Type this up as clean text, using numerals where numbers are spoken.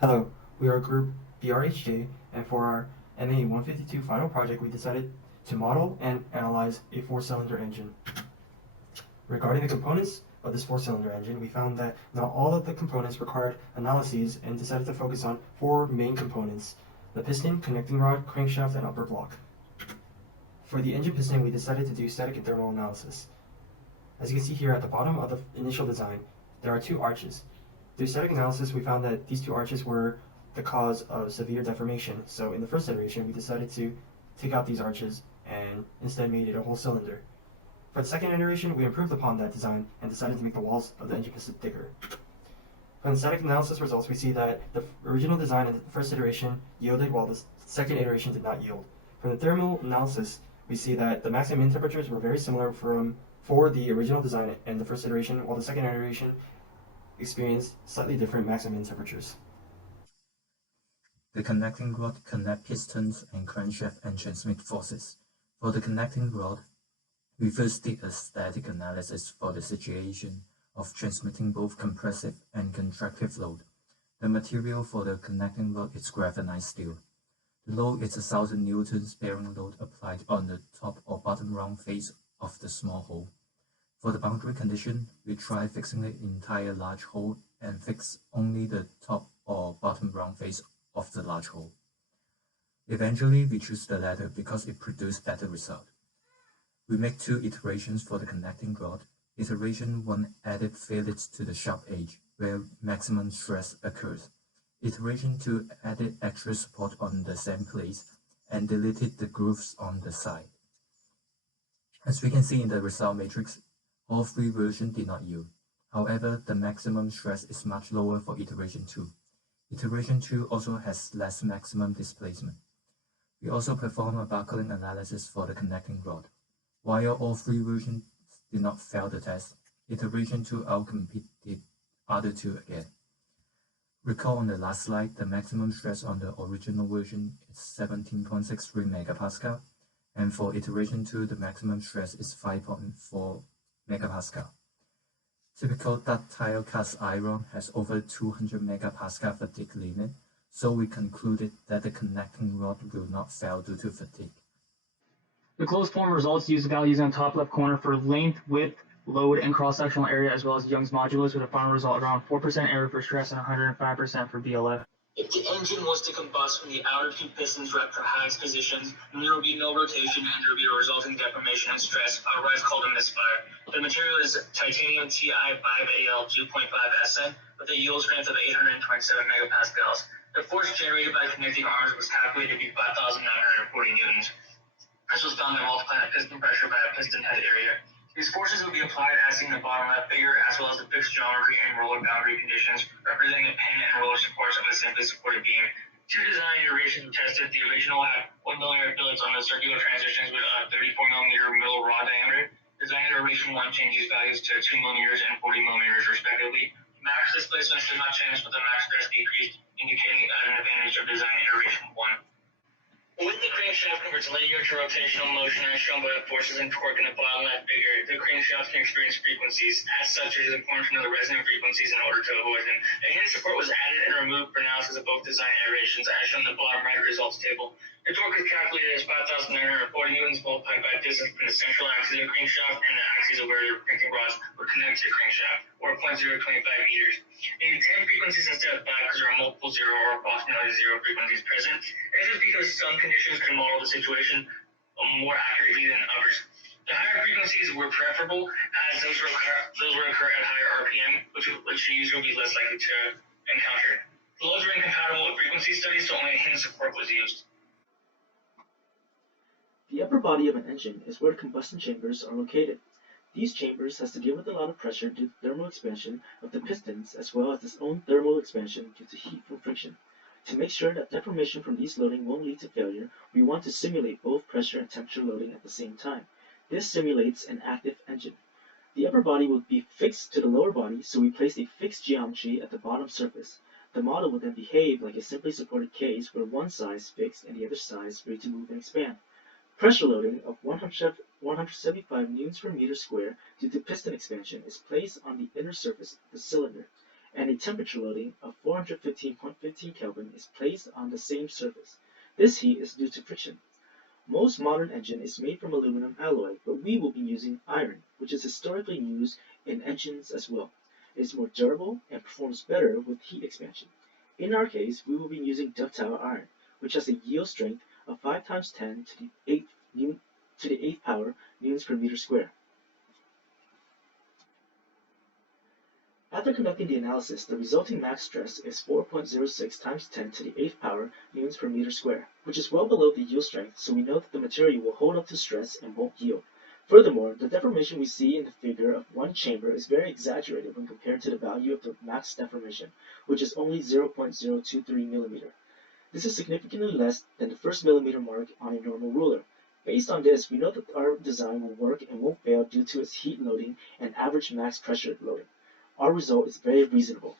Hello, we are group BRHJ, and for our MA 152 final project, we decided to model and analyze a four-cylinder engine. Regarding the components of this four-cylinder engine, we found that not all of the components required analyses and decided to focus on four main components: the piston, connecting rod, crankshaft, and upper block. For the engine piston, we decided to do static and thermal analysis. As you can see here at the bottom of the initial design, there are two arches. Through static analysis, we found that these two arches were the cause of severe deformation. So in the first iteration, we decided to take out these arches and instead made it a whole cylinder. For the second iteration, we improved upon that design and decided to make the walls of the engine piston thicker. From the static analysis results, we see that the original design in the first iteration yielded while the second iteration did not yield. From the thermal analysis, we see that the max and min temperatures were very similar for the original design and the first iteration, while the second iteration experienced slightly different max and min temperatures. The connecting rod connect pistons and crankshaft and transmit forces. For the connecting rod, we first did a static analysis for the situation of transmitting both compressive and contractive load. The material for the connecting rod is galvanized steel. The load is 1,000 newtons bearing load applied on the top or bottom round face of the small hole. For the boundary condition, we try fixing the entire large hole and fix only the top or bottom round face of the large hole. Eventually, we choose the latter because it produced better result. We make two iterations for the connecting rod. Iteration 1 added fillets to the sharp edge, where maximum stress occurs. Iteration 2 added extra support on the same place and deleted the grooves on the side. As we can see in the result matrix, all three versions did not yield. However, the maximum stress is much lower for iteration 2. Iteration 2 also has less maximum displacement. We also perform a buckling analysis for the connecting rod. While all three versions did not fail the test, iteration 2 outcompeted other two again. Recall on the last slide, the maximum stress on the original version is 17.63 megapascal, and for iteration 2, the maximum stress is 5.4 megapascal. Typical ductile cast iron has over 200 megapascal fatigue limit, so we concluded that the connecting rod will not fail due to fatigue. The closed form results use the values in the top left corner for length, width, load, and cross-sectional area, as well as Young's modulus, with a final result around 4% error for stress and 105% for BLF. If the engine was to combust when the outer two pistons were at their highest positions, then there would be no rotation and there would be a resulting deformation and stress, otherwise called a misfire. The material is titanium Ti5Al 2.5 SN with a yield strength of 827 megapascals. The force generated by connecting arms was calculated to be 5,940 newtons. This was done by multiplying the piston pressure by a piston head area. These forces would be applied as seen in the bottom left figure, as well as the fixed geometry and roller boundary conditions, representing the pin and roller supports of a simply supported beam. Two design iterations were tested. The original had 1 mm fillets on the circular transitions with a 34 mm middle rod diameter. Design iteration 1 changed these values to 2 mm and 40 mm respectively. Max displacements did not change, but the max stress decreased, indicating an advantage of design iteration 1. When the crankshaft converts linear to rotational motion as shown by the forces and torque in the bottom left figure, the crankshaft can experience frequencies. As such, it is important to know the resonant frequencies in order to avoid them. A hinge support was added and removed for analysis of both design iterations, as shown in the bottom right results table. The torque is calculated as 5,940 newtons multiplied by distance from the central axis of the crankshaft and the axis of where the cranking rods would connect to the crankshaft, or 0.025 meters. You need 10 frequencies instead of 5 because there are multiple zero or approximately zero frequencies present. This is because some conditions can model the situation more accurately than others. The higher frequencies were preferable as those would occur at higher RPM, which the user would be less likely to encounter. The loads were incompatible with frequency studies, so only a hinge support was used. The upper body of an engine is where the combustion chambers are located. These chambers has to deal with a lot of pressure due to thermal expansion of the pistons as well as its own thermal expansion due to heat from friction. To make sure that deformation from these loading won't lead to failure, we want to simulate both pressure and temperature loading at the same time. This simulates an active engine. The upper body will be fixed to the lower body, so we place a fixed geometry at the bottom surface. The model will then behave like a simply supported case where one side is fixed and the other side is free to move and expand. Pressure loading of 175 newtons per meter square due to piston expansion is placed on the inner surface of the cylinder. and a temperature loading of 415.15 Kelvin is placed on the same surface. This heat is due to friction. Most modern engine is made from aluminum alloy, but we will be using iron, which is historically used in engines as well. It is more durable and performs better with heat expansion. In our case, we will be using ductile iron, which has a yield strength of 5 times 10 to the 8th power newtons per meter square. After conducting the analysis, the resulting max stress is 4.06 times 10 to the 8th power newtons per meter square, which is well below the yield strength, so we know that the material will hold up to stress and won't yield. Furthermore, the deformation we see in the figure of one chamber is very exaggerated when compared to the value of the max deformation, which is only 0.023 millimeter. This is significantly less than the first millimeter mark on a normal ruler. Based on this, we know that our design will work and won't fail due to its heat loading and average max pressure loading. Our result is very reasonable.